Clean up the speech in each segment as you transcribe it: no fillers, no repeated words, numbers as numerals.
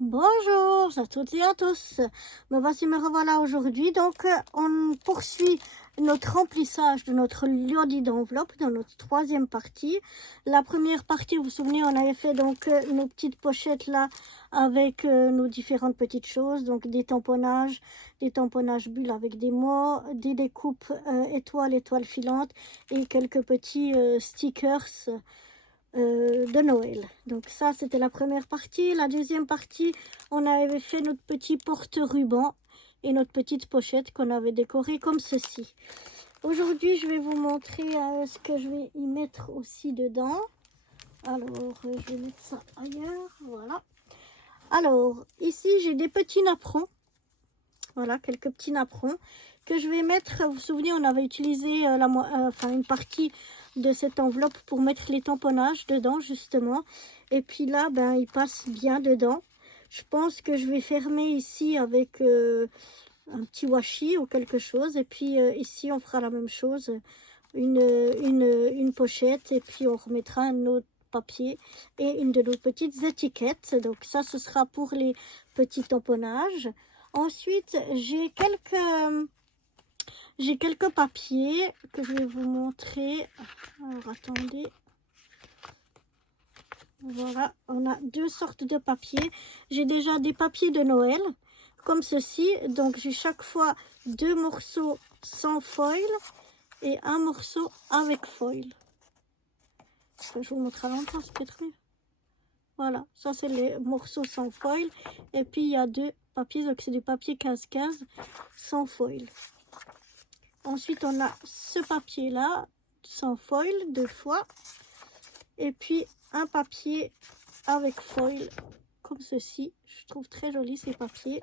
Bonjour à toutes et à tous. Me revoilà aujourd'hui. Donc, on poursuit notre remplissage de notre lieu d'enveloppe dans notre troisième partie. La première partie, vous vous souvenez, on avait fait donc nos petites pochettes là avec nos différentes petites choses. Donc, des tamponnages bulles avec des mots, des découpes étoiles filantes et quelques petits stickers de Noël. Donc ça, c'était la première partie. La deuxième partie, on avait fait notre petit porte-ruban et notre petite pochette qu'on avait décorée comme ceci. Aujourd'hui, je vais vous montrer ce que je vais y mettre aussi dedans. Alors, je vais mettre ça ailleurs. Voilà. Alors, ici, j'ai des petits napperons. Voilà, quelques petits napperons que je vais mettre. Vous vous souvenez, on avait utilisé une partie de cette enveloppe pour mettre les tamponnages dedans, justement. Et puis là, ben, ils passent bien dedans. Je pense que je vais fermer ici avec un petit washi ou quelque chose. Et puis ici, on fera la même chose. Une pochette. Et puis, on remettra un autre papier et une de nos petites étiquettes. Donc ça, ce sera pour les petits tamponnages. Ensuite, j'ai quelques papiers que je vais vous montrer. Alors, attendez. Voilà, on a deux sortes de papiers. J'ai déjà des papiers de Noël, comme ceci. Donc, j'ai chaque fois deux morceaux sans foil et un morceau avec foil. Je vous montre à l'entrée, c'est peut-être mieux. Voilà, ça c'est les morceaux sans foil. Et puis, il y a deux papiers, donc c'est du papier 15-15 sans foil. Ensuite, on a ce papier-là, sans foil, deux fois. Et puis, un papier avec foil, comme ceci. Je trouve très joli ces papiers.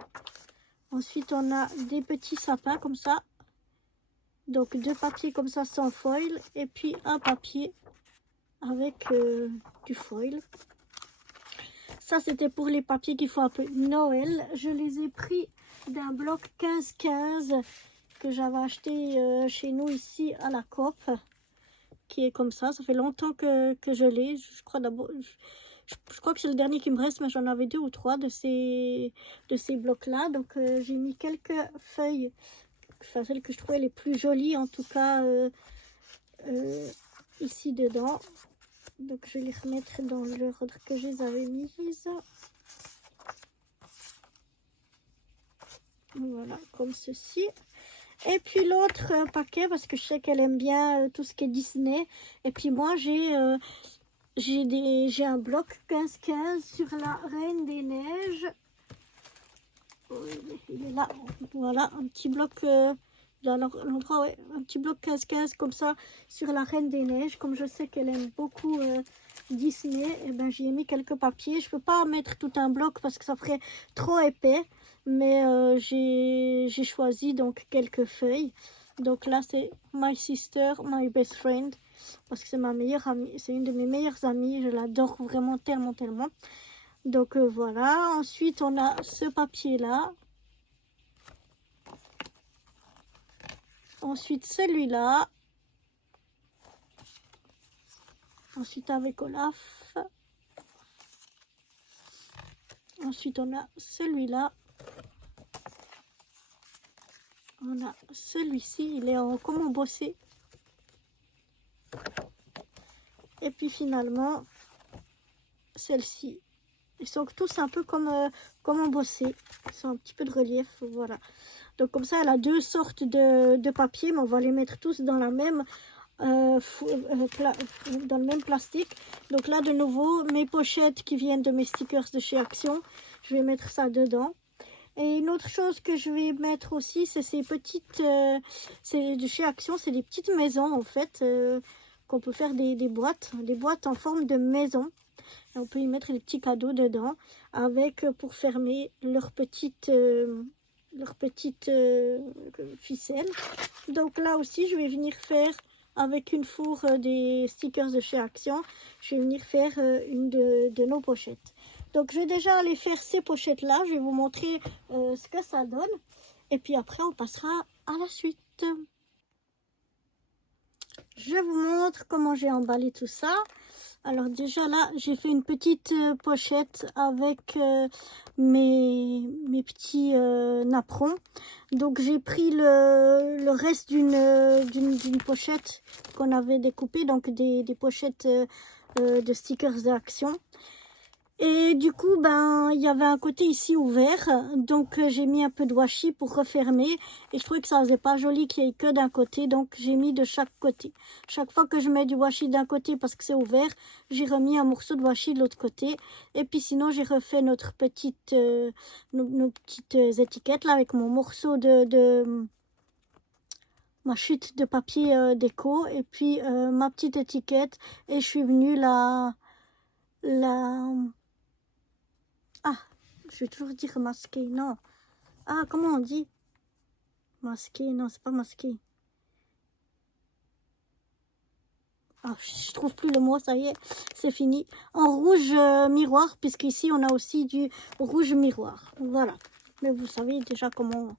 Ensuite, on a des petits sapins, comme ça. Donc, deux papiers comme ça, sans foil. Et puis, un papier avec du foil. Ça, c'était pour les papiers qu'il faut un peu Noël. Je les ai pris d'un bloc 15-15 que j'avais acheté chez nous ici à la Coop, qui est comme ça. Ça fait longtemps que je l'ai. Je crois d'abord, je crois que c'est le dernier qui me reste, mais j'en avais deux ou trois de ces blocs-là. Donc j'ai mis quelques feuilles, enfin celles que je trouvais les plus jolies en tout cas ici dedans. Donc je vais les remettre dans l'ordre que je les avais mises. Voilà, comme ceci. Et puis l'autre paquet, parce que je sais qu'elle aime bien tout ce qui est Disney. Et puis moi, j'ai un bloc 15-15 sur la Reine des Neiges. Il est là. Voilà, un petit bloc dans l'endroit, ouais, un petit bloc 15-15 comme ça sur la Reine des Neiges. Comme je sais qu'elle aime beaucoup Disney, et ben j'y ai mis quelques papiers. Je peux pas mettre tout un bloc parce que ça ferait trop épais. Mais j'ai choisi donc quelques feuilles. Donc là, c'est My Sister, My Best Friend. Parce que c'est ma meilleure amie. C'est une de mes meilleures amies. Je l'adore vraiment tellement. Donc voilà. Ensuite, on a ce papier-là. Ensuite, celui-là. Ensuite, avec Olaf. Ensuite, on a celui-là. On a celui-ci, il est en comment bosser. Et puis finalement, celle-ci. Ils sont tous un peu comme embossés. Ils sont un petit peu de relief, voilà. Donc comme ça, elle a deux sortes de papier, mais on va les mettre tous dans la même dans le même plastique. Donc là, de nouveau, mes pochettes qui viennent de mes stickers de chez Action. Je vais mettre ça dedans. Et une autre chose que je vais mettre aussi, c'est ces petites... c'est de chez Action, c'est des petites maisons en fait, qu'on peut faire des boîtes en forme de maison. Et on peut y mettre des petits cadeaux dedans, avec pour fermer leurs petites ficelles. Donc là aussi, je vais venir faire avec une fourre des stickers de chez Action. Je vais venir faire une de nos pochettes. Donc, je vais déjà aller faire ces pochettes-là. Je vais vous montrer ce que ça donne. Et puis après, on passera à la suite. je vous montre comment j'ai emballé tout ça. Alors déjà là, j'ai fait une petite pochette avec mes petits napperons. Donc j'ai pris le reste d'une pochette qu'on avait découpée, donc des pochettes de stickers d'action. Et du coup, ben, il y avait un côté ici ouvert, donc j'ai mis un peu de washi pour refermer. Et je trouvais que ça faisait pas joli qu'il y ait que d'un côté, donc j'ai mis de chaque côté. Chaque fois que je mets du washi d'un côté parce que c'est ouvert, j'ai remis un morceau de washi de l'autre côté. Et puis sinon, j'ai refait notre petite, nos petites étiquettes là avec mon morceau de ma chute de papier déco et puis ma petite étiquette. Et je suis venue la ah, je vais toujours dire masqué, non. Ah, comment on dit? Masqué, non, c'est pas masqué. Ah, je trouve plus le mot, ça y est, c'est fini. En rouge miroir, puisqu'ici on a aussi du rouge miroir. Voilà. Mais vous savez déjà comment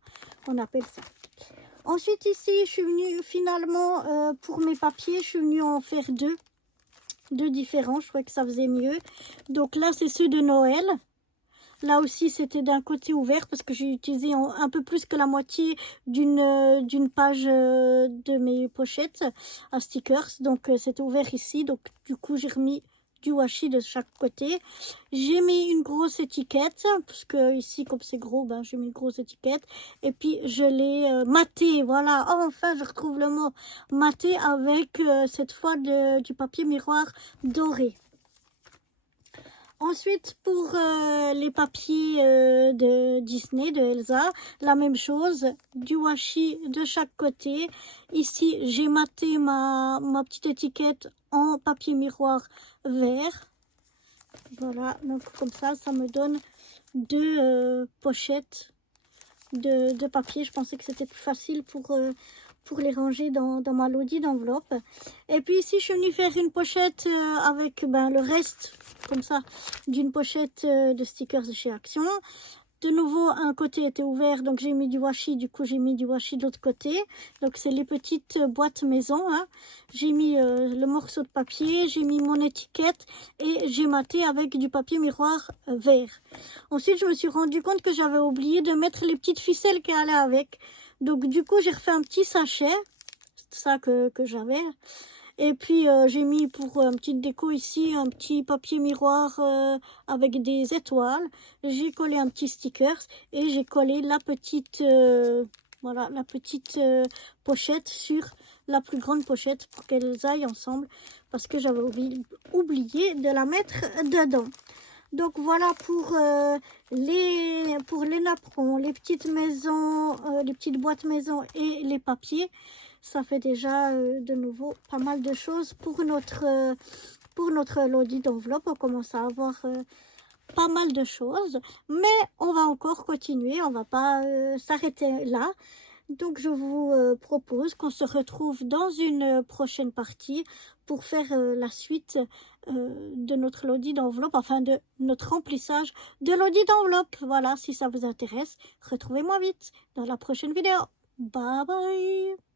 on appelle ça. Ensuite ici, je suis venue finalement, pour mes papiers, je suis venue en faire deux différents. Je trouvais que ça faisait mieux. Donc là, c'est ceux de Noël. Là aussi, c'était d'un côté ouvert parce que j'ai utilisé un peu plus que la moitié d'une page de mes pochettes à stickers. Donc, c'était ouvert ici. Donc, du coup, j'ai remis du washi de chaque côté. J'ai mis une grosse étiquette parce que ici, comme c'est gros, ben, j'ai mis une grosse étiquette. Et puis, je l'ai maté. Voilà. Oh, enfin, je retrouve le mot maté avec cette fois du papier miroir doré. Ensuite, pour les papiers de Disney, de Elsa, la même chose, du washi de chaque côté. Ici, j'ai maté ma petite étiquette en papier miroir vert. Voilà, donc comme ça me donne deux pochettes de papier. Je pensais que c'était plus facile pour les ranger dans ma lodi d'enveloppe. Et puis ici, je suis venue faire une pochette avec le reste, comme ça, d'une pochette de stickers de chez Action. De nouveau, un côté était ouvert, donc j'ai mis du washi. Du coup, j'ai mis du washi de l'autre côté. Donc, c'est les petites boîtes maison. Hein. J'ai mis le morceau de papier, j'ai mis mon étiquette et j'ai maté avec du papier miroir vert. Ensuite, je me suis rendu compte que j'avais oublié de mettre les petites ficelles qui allaient avec. Donc, du coup, j'ai refait un petit sachet. C'est ça que j'avais. Et puis, j'ai mis pour une petite déco ici, un petit papier miroir avec des étoiles. J'ai collé un petit sticker et j'ai collé la petite, voilà, la petite pochette sur la plus grande pochette pour qu'elles aillent ensemble. Parce que j'avais oublié de la mettre dedans. Donc voilà pour les napperons, les petites maisons, les petites boîtes maison et les papiers. Ça fait déjà de nouveau pas mal de choses pour notre lodi d'enveloppe. On commence à avoir pas mal de choses, mais on va encore continuer, on va pas s'arrêter là. Donc je vous propose qu'on se retrouve dans une prochaine partie pour faire la suite de notre lodi d'enveloppe, enfin de notre remplissage de lodi d'enveloppe. Voilà, si ça vous intéresse, retrouvez-moi vite dans la prochaine vidéo. Bye bye!